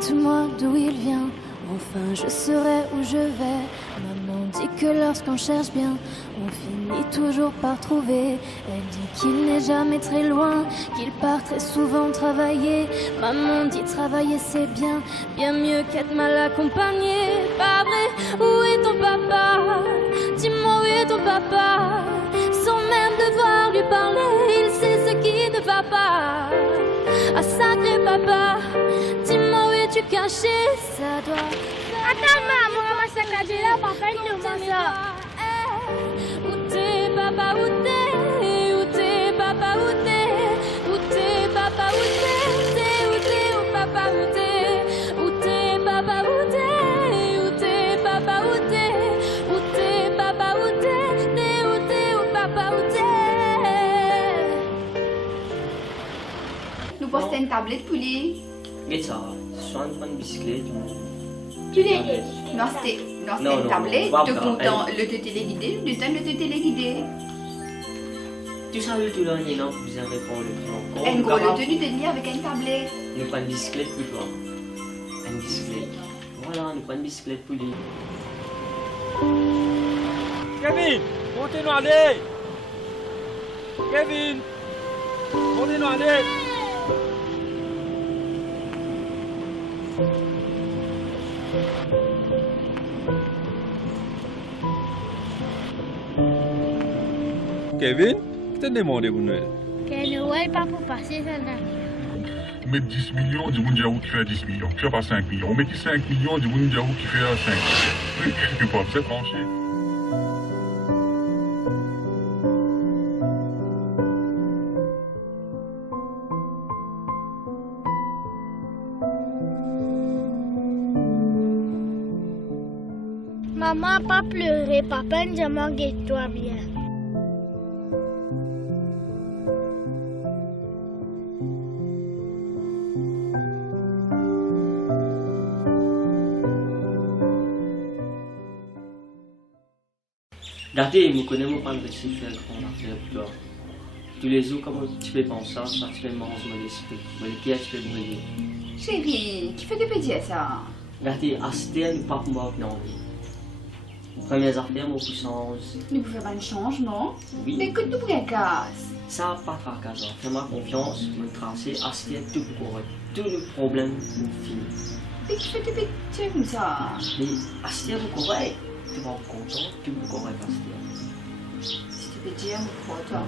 Dites-moi d'où il vient, enfin je saurai où je vais. Maman dit que lorsqu'on cherche bien, on finit toujours par trouver. Elle dit qu'il n'est jamais très loin, qu'il part très souvent travailler. Maman dit travailler c'est bien, bien mieux qu'être mal accompagné. Pas vrai, où est ton papa? Dis-moi où est ton papa? Sans même devoir lui parler, il sait ce qui ne va pas. Ah sacré papa, dis-moi où es-tu caché? Ça doit... Attends maman, on va saccager là, papa il nous mange ça. Où t'es papa, où t'es? Où t'es papa, où t'es? Où t'es papa, où t'es? Où t'es, où papa, où t'es? Où t'es papa, où t'es? Où t'es papa, où t'es? Où t'es papa, où t'es? Où t'es, où papa, où t'es? Nous postons une tablette pour lui. Mais ça, soit une bicyclette. Tu l'es. Non, c'était une tablette. Tu comptes le téléguidé, le temps de téléguidé. Tu savais tout là, Nina, pour bien répondre encore. Un gros le tenu de lit avec une tablette. Nous pas une bicyclette pour toi. Une bicyclette. Voilà, nous pas une bicyclette pour lui. Kevin, montez-nous à aller. Kevin, montez-nous à aller. Kevin, qui t'a demandé pour Noël? Que Noël pas pour passer ça là. On met 10 millions, du monde qui fait 10 millions. Tu fais pas 5 millions. On met 5 millions, du monde qui fait 5 millions. Tu peux pas c'est tranché. Maman, pas pleurer, papa nous manque toi bien. Regardez, nous connaissons pas le petit faire qu'on a fait pour toi. Tous les jours, comment tu peux penser ça, tu peux manger mon esprit, mon pied, tu peux briller. Chérie, qui fait des pédiers ça? Regardez, à ce temps, nous pas pour moi non. Premières affaires, mon puissance. Nous pouvons faire un changement. Oui. Mais que tu casse. Ça, pas fracassant. Fais-moi confiance, me tracer, à ce temps, tout correct. Tous les problèmes, nous finissent. Mais qui fait des pédiers comme ça? Mais à ce temps, vous correct. Tu vas être content, tu vas correct à ce temps. Si tu peux dire, pour toi.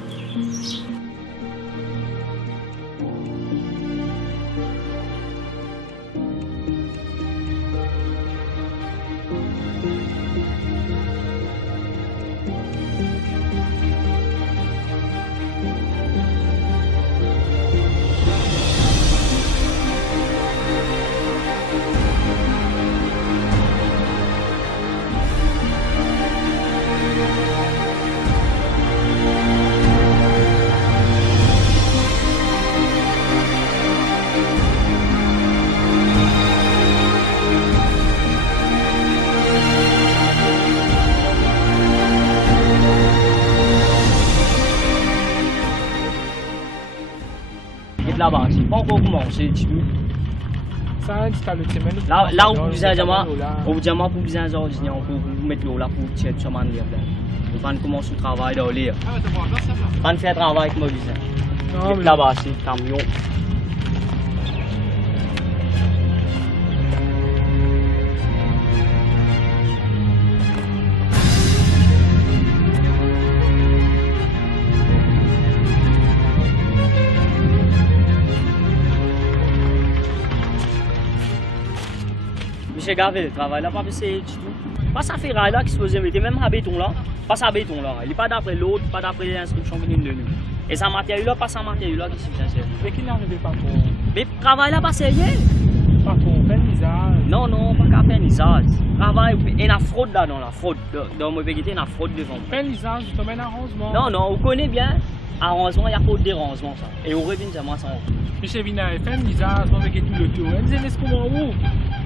Là-bas, c'est pas encore commencé du tout. Ça, c'est le semaine. Là, on vous dit pour bien ordinaire, on peut vous mettre l'eau là pour tirer sur manière. On va commencer le travail dans l'air. On va faire travail avec moi, visage. Là-bas, c'est le camion. Monsieur Gavé, le travail là, pas essayé du tout. Pas ça ferraille là qui se faisait mettre, même à béton là, pas ça béton là. Il n'est pas d'après l'autre, pas d'après les instructions qui viennent de nous. Et ça matériel là, pas ça matériel là qui se fait. Mais qui n'arrivait pas pour. Mais travail là, pas sérieux. Pas pour vernissage. Non, pas qu'à vernissage. Travail, il y a fraude là dans la fraude. Dans mon vérité, il y a fraude devant. Vernissage, je te mets un arrangement. Non, vous connaissez bien. Arrangement, il y a pas de dérangement ça. Et on revient de moi ça. Monsieur Vina, vernissage, on va gagner le tour. Vous avez ce qu'on où?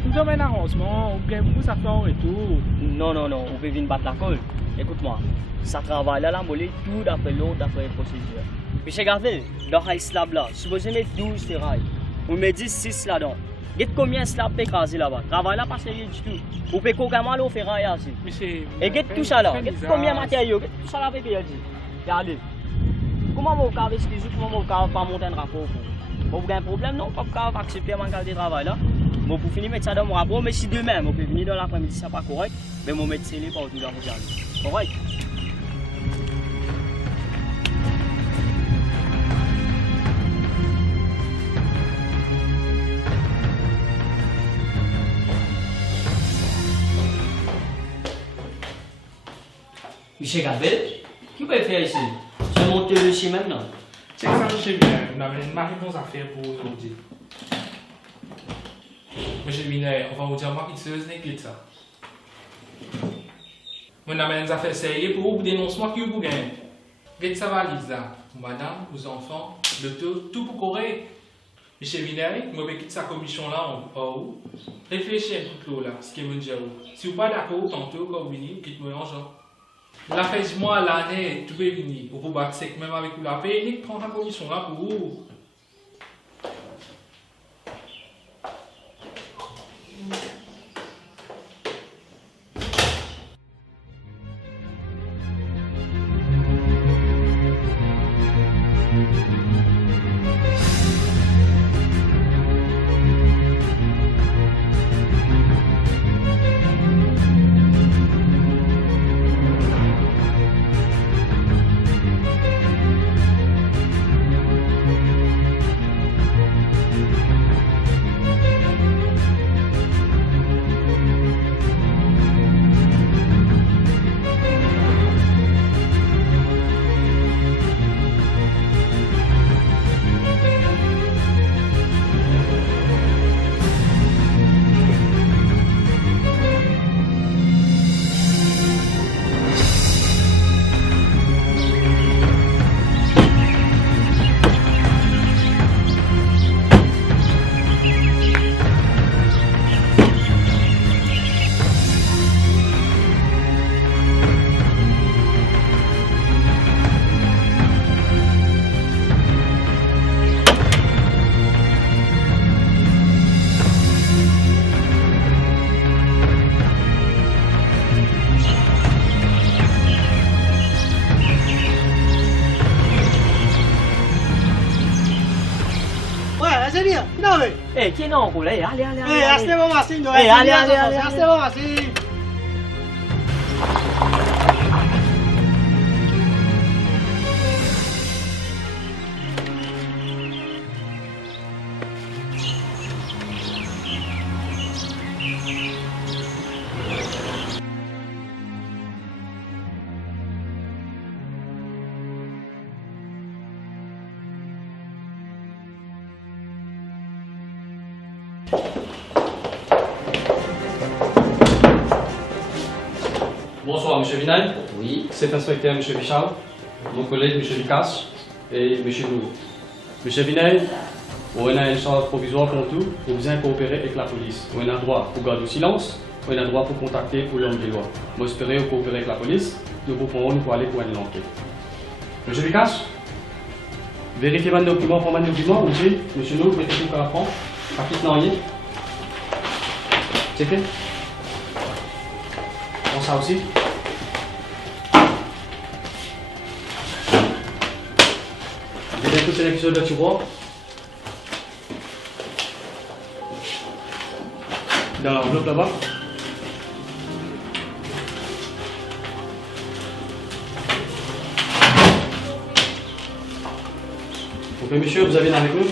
Nous avons un arrangement, on gagne beaucoup ça fait un retour. Non, on peut venir battre la colle. Écoute-moi, ça travaille là, la mollet, tout d'après l'autre, d'après les procédures. Monsieur Gavel, dans le slab là, supposez mettre 12 ferrailles. Vous mettez 6 là-dedans. Regarde combien cela peut écraser là-bas. Travail là, pas sérieux du tout. Vous pouvez qu'aucun mal au ferraille aussi. Et regarde tout ça là. Regarde combien de matériaux. Regarde tout ça là, peut dire. Regardez. Comment vous pouvez excuser, comment vous pouvez pas monter un rapport? Vous avez un problème, non? Vous pouvez accepter mon qualité de travail là. Bon, pour finir, mettre ça dans mon rapport, mais si demain, vous pouvez venir dans l'après-midi, ça n'est pas correct, mais vous mettez scellé par tout dans vos jardins. Correct? Monsieur Gabel, qui peut faire ici? Je monte le dossier maintenant. C'est ça, monsieur bien. On a ma réponse à faire pour aujourd'hui. Monsieur Binet, on va vous dire moi qui se n'est ça. On a des affaires sérieuses pour vous dénoncer moi qui vous gagne. Qu'est-ce que ça va, Lisa? Madame, vos enfants, le tout pour correct. Monsieur Binet, je vais quitter sa commission là en haut. Réfléchissez un peu là, ce qui me dit. Si vous n'êtes pas d'accord, tantôt, quand vous venez, vous quittez mon argent. La fin du mois, l'année, tout peut venir. Vous pouvez battre sec même avec vous la paix, et prendre la commission là pour vous. Eh, qui est non, allez, allez, allez. Eh, restez bon, Massine. Allez, allez, allez. Restez bon, Massine. Bonsoir, M. Vinal. Oui. C'est inspecteur M. Bichard, mon collègue M. Vicasse et M. Nourou. M. Vinal, on a une charge provisoire pour tout, pour bien coopérer avec la police. On a droit pour garder le silence, on a droit pour contacter pour l'homme des lois. Moi, j'espère coopérer avec la police, nous pouvons nous aller pour une enquête. M. Vicasse, vérifiez mon document pour mon document, M. Nourou, mettez tout à la France, pas quitte n'a rien. C'est fait? On ça aussi. J'ai bientôt sélectionné le tiroir. Dans l'enveloppe là-bas. Ok, monsieur, vous avez une avec nous?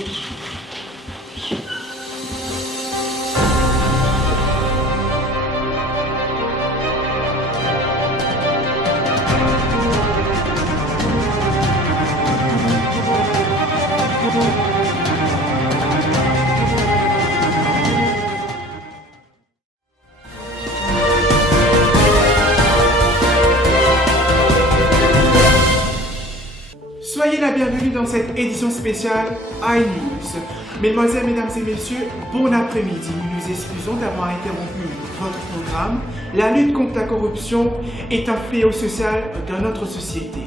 Soyez la bienvenue dans cette édition spéciale iNews. Mesdemoiselles, mesdames et messieurs, bon après-midi. Nous nous excusons d'avoir interrompu votre programme. La lutte contre la corruption est un fléau social dans notre société.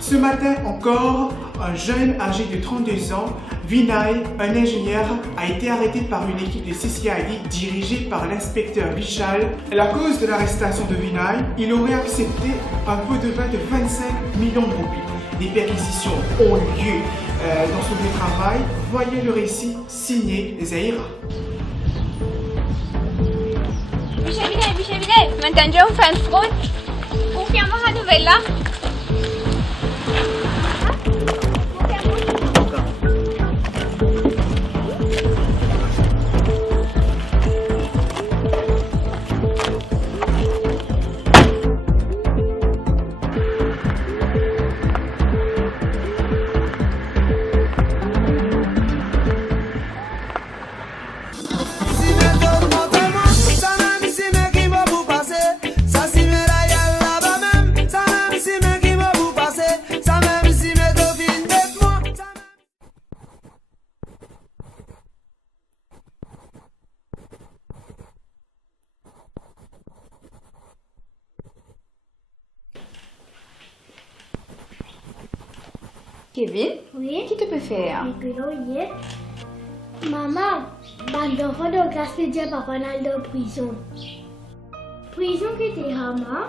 Ce matin encore, un jeune âgé de 32 ans, Vinay, un ingénieur, a été arrêté par une équipe de CCID dirigée par l'inspecteur Vishal. À la cause de l'arrestation de Vinay, il aurait accepté un pot de vin de 25 millions de roupies. Des perquisitions ont eu lieu dans son lieu de travail. Voyez le récit signé Zahira. Biche, m'entendez, on fait une fraude. Confirme la nouvelle là. Kevin, Oui. qui te peut faire? Maman, les enfants de classe me disent papa dans la prison. Prison qui était Hama.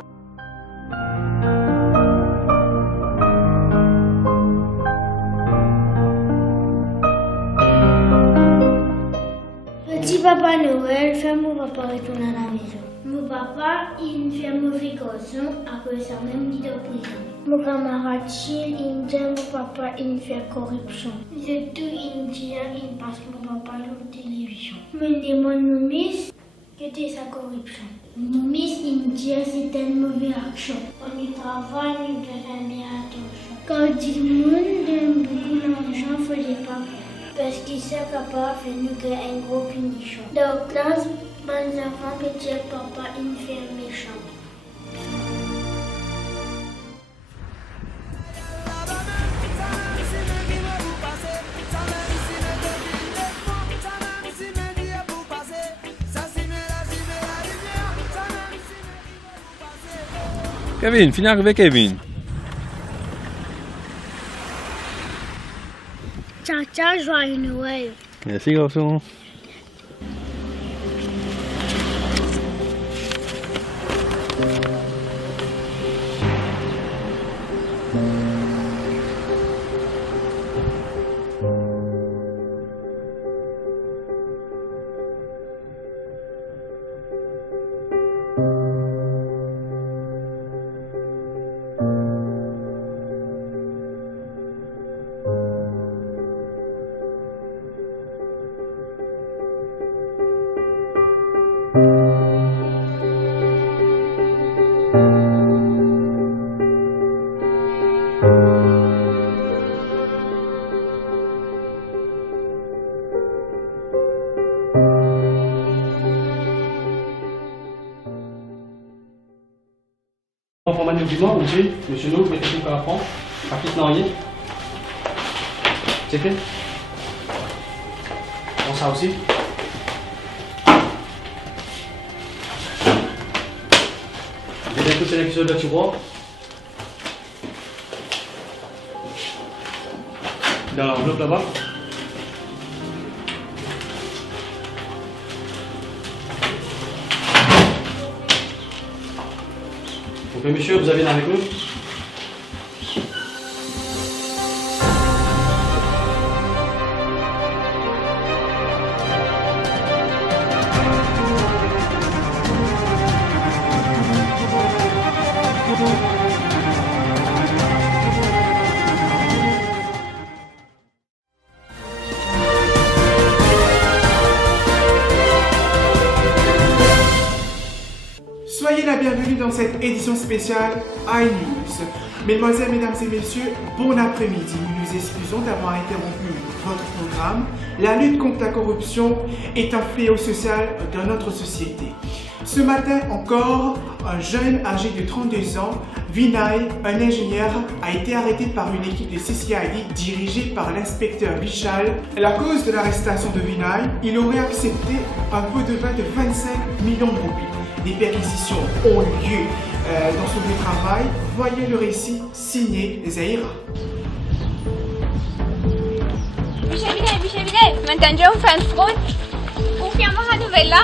Petit papa Noël fait mon papa retourner à la maison. Mon papa, il fait mauvais garçon, après ça même il est en prison. Mon camarade Chil, il dit mon papa, il fait corruption. Je tout indien, il passe mon papa à la télévision. Je me demande mon miss, que c'est sa corruption. Mon miss indien, c'est une mauvaise action. On y travaille, on fait faire bien attention. Quand le monde donne beaucoup d'argent, il ne faut pas faire. Parce qu'il s'est capable de nous faire une grosse punition. Dans la classe, les enfants peuvent dire papa, il fait méchant. Kevin, finis arrivé Kevin. Ciao, ciao, joyeux Noël. Merci garçon. Information du mois, monsieur, nous, mettez tout à fond, à qui n'en c'est fait. Bon, ça aussi. J'ai bientôt sélectionné le tiroir. Dans l'enveloppe là-bas. Ok, monsieur, vous avez avec nous? Soyez la bienvenue dans cette édition spéciale iNews. Mesdemoiselles, mesdames et messieurs, bon après-midi. Nous nous excusons d'avoir interrompu votre programme. La lutte contre la corruption est un fléau social dans notre société. Ce matin encore, un jeune âgé de 32 ans, Vinay, un ingénieur, a été arrêté par une équipe de CCID dirigée par l'inspecteur Vishal. À la cause de l'arrestation de Vinay, il aurait accepté un pot de vin de 25 millions de roupies. Des perquisitions ont eu lieu dans son lieu de travail. Voyez le récit signé Zahira. Biche Vinay, m'entendez au fan front? Confirme la nouvelle là?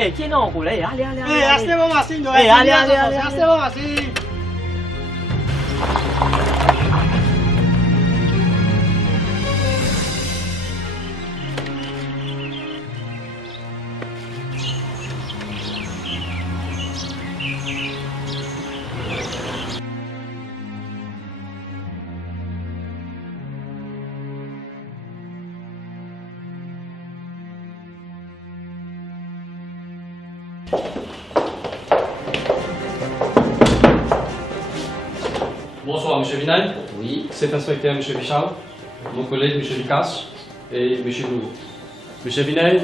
Eh, qui est non, allez, allez. Eh, allez, allez. Bonsoir, M. Vinay. Oui. C'est inspecteur M. Bichard, mon collègue M. Lucas et M. Lou. M. Vinay,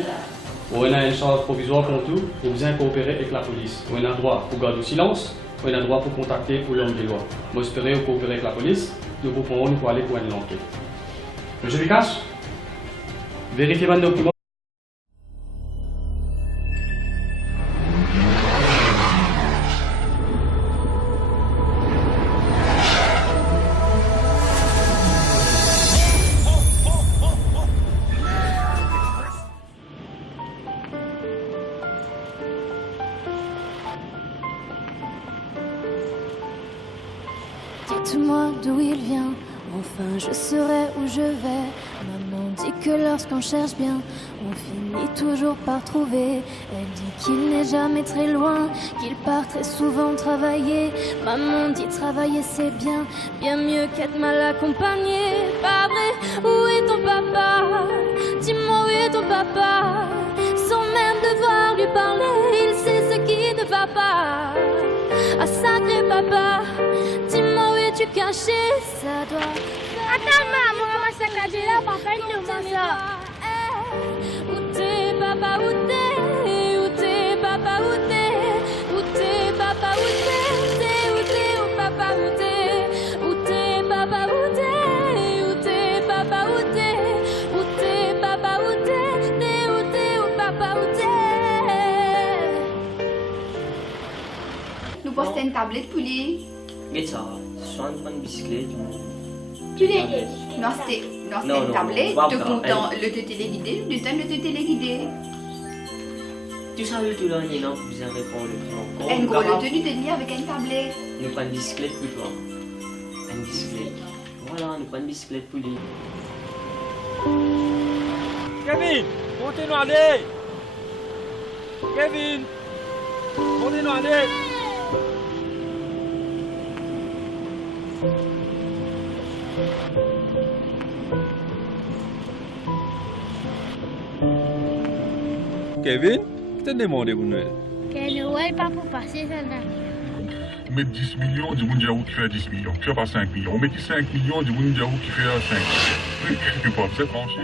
on a une charge provisoire pour tout, pour bien coopérer avec la police. On a droit pour garder le silence, on a droit pour contacter pour l'homme des lois. Moi, j'espère coopérer avec la police, nous pourrons pour aller pour une enquête. M. Lucas, vérifiez votre document. Dites-moi d'où il vient, enfin je saurai où je vais. Maman dit que lorsqu'on cherche bien, on finit toujours par trouver. Elle dit qu'il n'est jamais très loin, qu'il part très souvent travailler. Maman dit travailler c'est bien, bien mieux qu'être mal accompagné. Pas vrai, où est ton papa? Dis-moi où est ton papa? Sans même devoir lui parler, il sait ce qui ne va pas. Ah sacré papa, dis-moi où es-tu caché? Ça doit... Attends maman, on va saccager là, papa il demande ça. Où t'es papa, où t'es? Où t'es papa, où t'es? Où t'es papa, où t'es? Où t'es, où papa, où t'es? Où t'es papa, où t'es? Où t'es papa, où t'es? Où t'es papa, où t'es? Où t'es, où papa, où t'es? Nous postons une tablette pour lui. Mais ça, soit une bicyclette ou... Tu l'as dit. Non, c'était une tablette, de comptant le téléguidé, du temps de téléguidé. Tu savais tout là, Nina, vous avez répondu le temps. Un gros le tenue de nuit avec une tablette. Nous prenons une bicyclette pour toi. Une bicyclette. Voilà, nous prenons une bicyclette pour lui. Kevin, montez-nous aller. Kevin, montez-nous aller. Kevin, tu t'es demandé pour Noël? Que Noël pas pour passer cette année. On met 10 millions, du monde qui fait 10 millions. Tu fais pas 5 millions. On met 5 millions, du monde qui fait 5. Tu peux pas se trancher.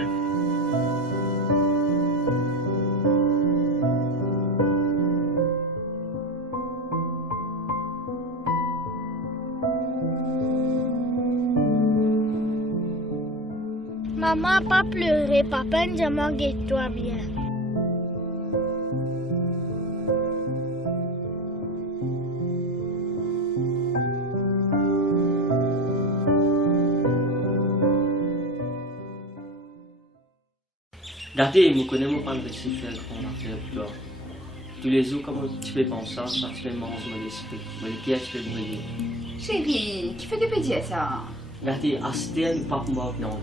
Maman, pas pleurer, papa, je manque toi bien. Regardez, je connais mon pas de petit faire grand affaire pour toi. Tous les jours, comme tu peux penser ça, tu peux manger mon esprit. Mon cœur, tu peux briller. Chérie, qui fait que tu dire ça? Regardez, Astel, nous pas pour moi, non.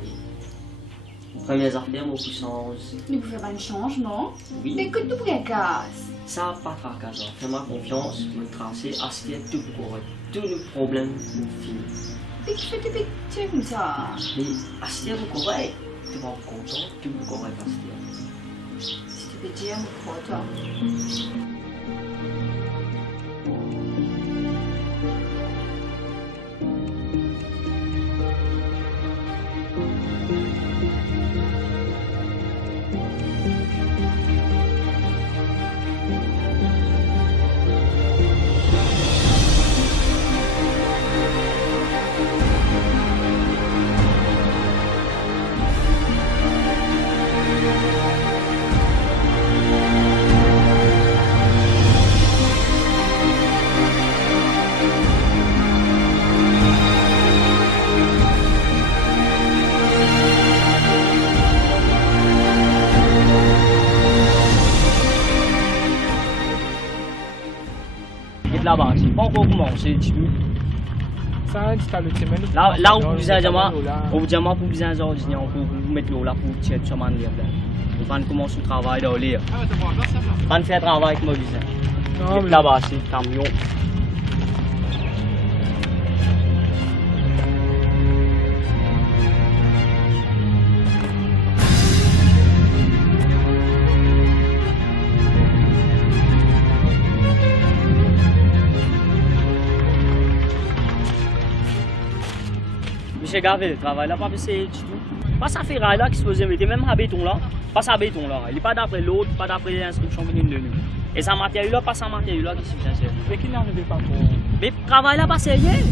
Premières affaires, mon puissance. Nous pouvons faire un changement? Oui. Mais que tu fracasses. Ça, pas de fracas. Fais-moi confiance, me tracer, Astel, tout correct. Tous nos problèmes, nous finissent. Mais qui fait que tu es comme ça? Mais Astel, tout correct. Tu vas être content, tout correct, Astel. Si tu peux dire, je crois toi. Là-bas, c'est pas encore commencé du tout. Ça, c'est le thème. Là, on vous a diamant pour vous ordinaire, pour vous mettre l'eau là pour tirer sur manière. On va commencer le travail dans l'air. On va faire travail avec moi, disant. Là-bas, c'est camion. Monsieur Gavel, le travail là, pas essayé du tout. Pas ça fait là qui se faisait mettre, même à béton là, pas ça béton là. Il n'est pas d'après l'autre, pas d'après les instructions qui viennent de nous. Et ça matériel là, pas ça matériel là qui se fait. Mais qui n'arrivait pas pour. Mais le travail là, pas sérieux.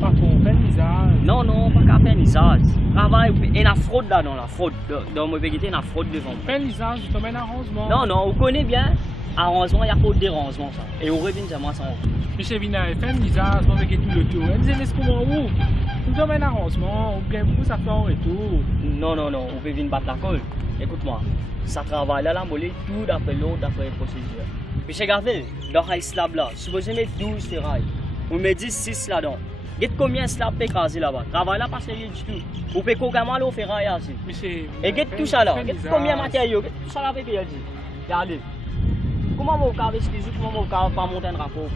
Pas pour faire l'usage. Non, pas qu'à faire l'usage. Travail, il y a une fraude là dans la fraude. Dans mon pays, il y a une fraude devant. Faire l'usage, je te mets un arrangement. Non, on connaît bien. Arrangement, il y a pas de dérangement ça. Et on revient à moi ça. Monsieur Vina, faire l'usage, on va tout le tour. On dit, est-ce qu'on va où? On te met un arrangement, on gagne beaucoup, ça fait un retour. Non, on peut venir battre la colle. Écoute-moi, ça travaille là, mollet, tout d'après l'autre, d'après les procédures. Monsieur Gavel, dans le slab là, supposé mettre 12 ferrailles. On met 6 là-dedans. Dites combien de slabs peut écraser là-bas. Travail là, pas sérieux du tout. Vous pouvez qu'aucun mal au ferraille aussi. Et dites tout ça là. Dites combien de matériaux. Dites tout ça là, pépé, dit. Regardez. Comment vous avez excusez, comment vous n'avez pas monté un rapport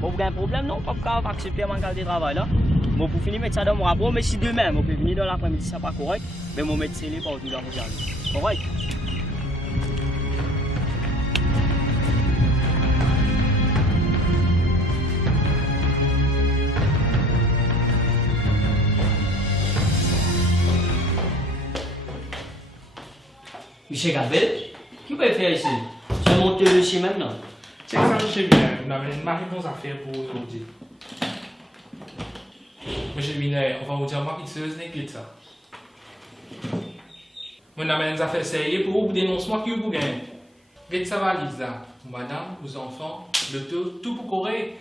pour vous avez un problème, non? Pas vous accepter mon qualité de travail là. Bon, pour finir, mettre ça dans mon rapport, mais si demain, vous pouvez venir dans l'après-midi, ça n'est pas correct, mais vous mettez scellé par tout dans vos services. Correct? Monsieur Gavel, qui peut faire ici? Je monte le dossier maintenant. C'est ça, monsieur bien. On avait une réponse à faire pour aujourd'hui. Monsieur Vinet, on va vous dire moi qui se n'est ça. On a des affaires sérieuses pour vous dénoncer moi qui vous gagne. Qu'est-ce que ça va, Lisa? Madame, vos enfants, le tout pour correct.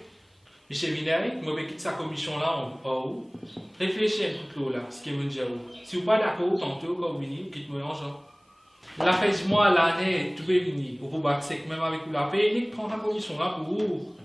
Monsieur Vinet, je vais quitter sa commission là en haut. Réfléchissez un peu là, ce qui est mon dire. Si vous n'êtes pas d'accord, tantôt quand vous venez, quittez-moi en genre. La fin du mois, l'année, tout est venu. Vous pouvez battre même avec la paix, et prendre la commission là pour vous.